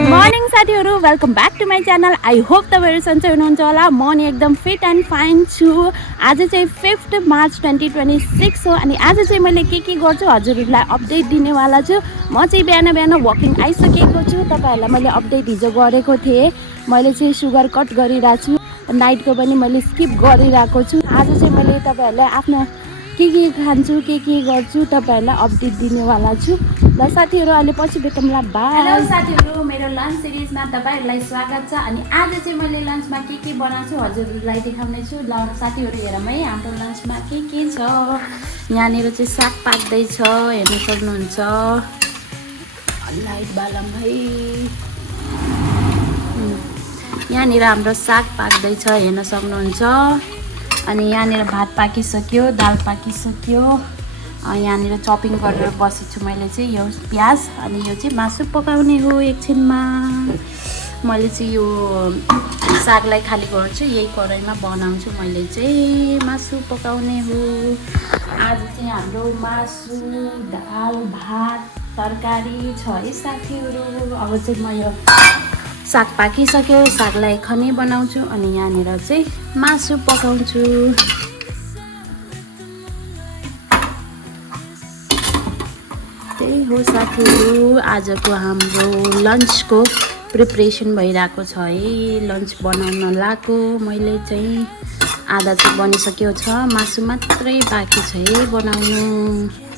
Good morning साथीहरू, welcome back to my channel. I hope तपाईँहरू सन्चै हुनुहुन्छ होला। म नि एकदम फिट एन्ड फाइन छु। आज चाहिँ 5 मार्च 2026 हो अनि आज चाहिँ मैले के गर्छु हजुरहरूलाई अपडेट दिनेवाला छु। म चाहिँ बिहान बिहान वकिङ आइसकेको छु। तपाईँहरूलाई मैले अपडेट हिजो गरेको थिएँ। मैले चाहिँ सुगर कट गरिरहेको छु, नाइटको पनि मैले स्किप गरिरहेको छु। आज चाहिँ मैले तपाईँहरूलाई आफ्नो के खान्छु के गर्छु तपाईँहरूलाई अपडेट दिनेवाला छु। ल साथीहरू, अहिले पछि भेटौँला। बाई। हेलो साथीहरू, मेरो लन्च सिरिजमा तपाईँहरूलाई स्वागत छ। अनि आज चाहिँ मैले लन्चमा के बनाउँछु हजुरहरूलाई देखाउने छु। ल साथीहरू हेरौँ है हाम्रो लन्चमा के छ। यहाँनिर चाहिँ साग पाक्दैछ, हेर्न सक्नुहुन्छ। लाइट बालम है, यहाँनिर हाम्रो साग पाक्दैछ, हेर्न सक्नुहुन्छ। अनि यहाँनिर भात पाकिसक्यो, दाल पाकिसक्यो। यहाँनिर चपिङ गरेर बसेको छु मैले चाहिँ। यो प्याज अनि यो चाहिँ मासु पकाउने हो एकछिनमा। मैले चाहिँ यो सागलाई खाली गर्छु, यही कराईमा बनाउँछु। मैले चाहिँ मासु पकाउने हो। आज चाहिँ हाम्रो मासु, दाल, भात, तरकारी छ है साथीहरू। अब चाहिँ म यो साग पाकिसक्यो, सागलाई खनी बनाउँछु अनि यहाँनिर चाहिँ मासु पकाउँछु। त्यही हो साथीहरू, आजको हाम्रो लन्चको प्रिपरेसन भइरहेको छ है। लन्च बनाउन लागेको मैले चाहिँ आधा चाहिँ बनिसक्यो छ, मासु मात्रै बाँकी छ है बनाउनु।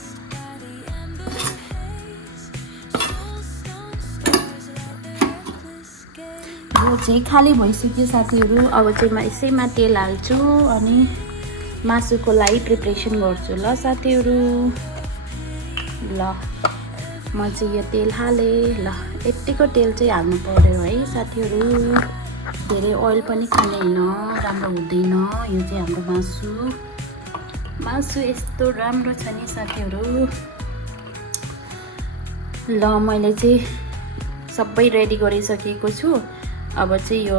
यो चाहिँ खाली भइसक्यो साथीहरू। अब चाहिँ म यसैमा तेल हाल्छु अनि मासुको लागि प्रिपरेसन गर्छु। ल साथीहरू, ल म चाहिँ यो तेल हालेँ। ल यत्तिको तेल चाहिँ हाल्नु पर्यो है साथीहरू। धेरै ओइल पनि खाने होइन, राम्रो हुँदैन। यो चाहिँ हाम्रो मासु यस्तो राम्रो छ नि साथीहरू। ल मैले चाहिँ सबै रेडी गरिसकेको छु। अब चाहिँ यो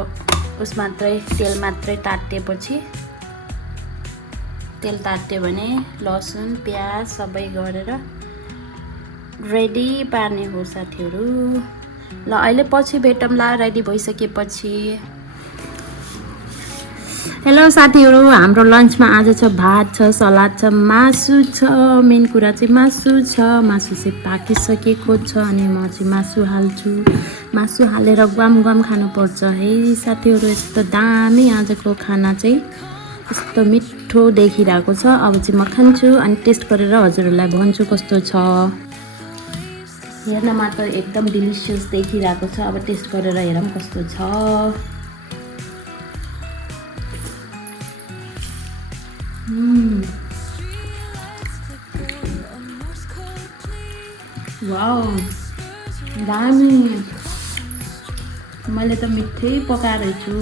उस मात्रै तेल मात्रै तातिएपछि, तेल तात्यो भने लसुन प्याज सबै गरेर रेडी पार्ने हो साथीहरू। ल अहिले पछि भेटौँला रेडी भइसकेपछि। हेलो साथीहरू, हाम्रो लन्चमा आज छ भात छ, सलाद छ, मासु छ। मेन कुरा चाहिँ मासु छ। मासु चाहिँ पाकिसकेको छ अनि म चाहिँ मासु हाल्छु। मासु हालेर गम खानुपर्छ है साथीहरू। यस्तो दामी आजको खाना चाहिँ यस्तो मिठो देखिरहेको छ। अब चाहिँ म खान्छु अनि टेस्ट गरेर हजुरहरूलाई भन्छु कस्तो छ। हेर्नमा त एकदम डिलिसियस देखिरहेको छ। अब टेस्ट गरेर हेरौँ कस्तो छ। वाउ, दामी। मैले त मिठै पकाएर छु।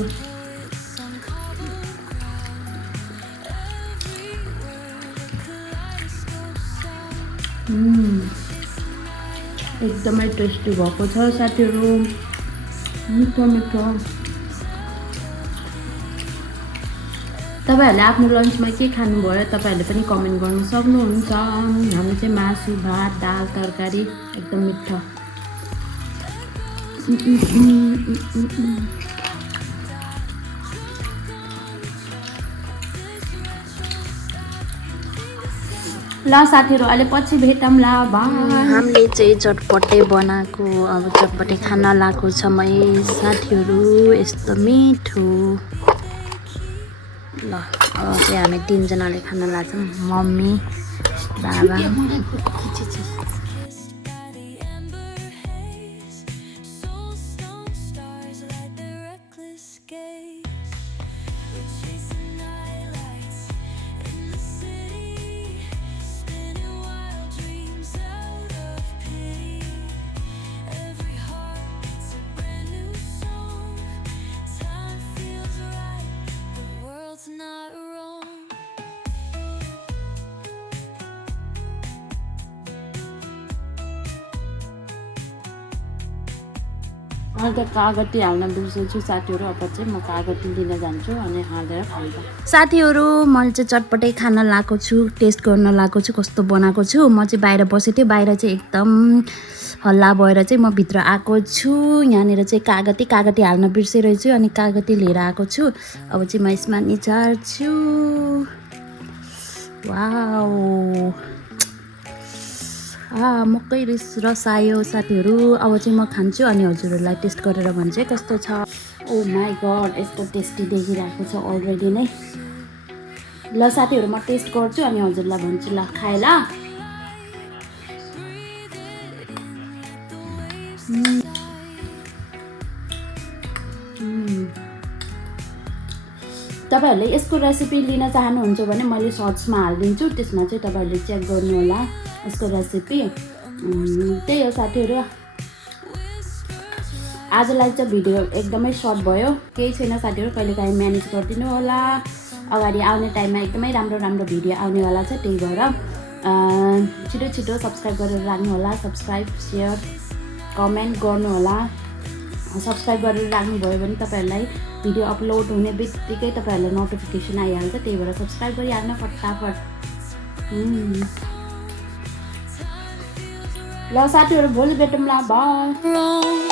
एकदमै टेस्टी भएको छ साथीहरू, मिठो। तपाईँहरूले आफ्नो लन्चमा के खानुभयो तपाईँहरूले पनि कमेन्ट गर्नु सक्नुहुन्छ। हामी चाहिँ मासु, भात, दाल, तरकारी एकदम मिठो। ल साथीहरू, अहिले पछि भेटौँला। बाई। हामीले चाहिँ चटपटे बनाएको, अब चटपटे खाना लगाएको छ मै साथीहरू। यस्तो मिठो। ल अब चाहिँ हामी तिनजनाले खाना लाग्छौँ, मम्मी, बाबा। अहिले त कागती हाल्न बिर्सेछु साथीहरू। अब चाहिँ म कागती लिन जान्छु अनि हालेर खान्छ साथीहरू। मैले चाहिँ चटपटे खाना लगाएको छु, टेस्ट गर्न लगाएको छु कस्तो बनाएको छु। म चाहिँ बाहिर बसेको थिएँ, बाहिर चाहिँ एकदम हल्ला भएर चाहिँ म भित्र आएको छु। यहाँनिर चाहिँ कागती हाल्न बिर्सेरहेछु अनि कागती लिएर आएको छु। अब चाहिँ म यसमा निचार्छु। वाउ, मकै रस आयो साथीहरू। अब चाहिँ म खान्छु अनि हजुरहरूलाई टेस्ट गरेर भन्छु कस्तो छ। ओ माई गड, यस्तो टेस्टी देखिरहेको छ अलरेडी नै। ल साथीहरू, म टेस्ट गर्छु अनि हजुरलाई भन्छु। ल खाएँ ल। तपाईहरूले यसको रेसिपी लिन चाहनुहुन्छ भने मैले सर्ट्समा हालिदिन्छु, त्यसमा चाहिँ तपाईँहरूले चेक गर्नु होला यसको रेसिपी। त्यही हो साथीहरू, आजलाई चाहिँ भिडियो एकदमै सर्ट भयो। केही छैन साथीहरू, कहिलेकाहीँ म्यानेज गरिदिनु होला। अगाडि आउने टाइममा एकदमै राम्रो राम्रो भिडियो आउनेवाला छ, त्यही भएर छिटो छिटो सब्सक्राइब गरेर राख्नु होला। सब्सक्राइब, सेयर, कमेन्ट गर्नु होला। सब्सक्राइब गरेर राख्नुभयो भने तपाईँहरूलाई भिडियो अपलोड हुने बित्तिकै तपाईँहरूलाई नोटिफिकेसन आइहाल्छ, त्यही भएर सब्सक्राइब गरिहाल्नु फटाफट। ल साथीहरू, भोलि भेटौँला, बाई।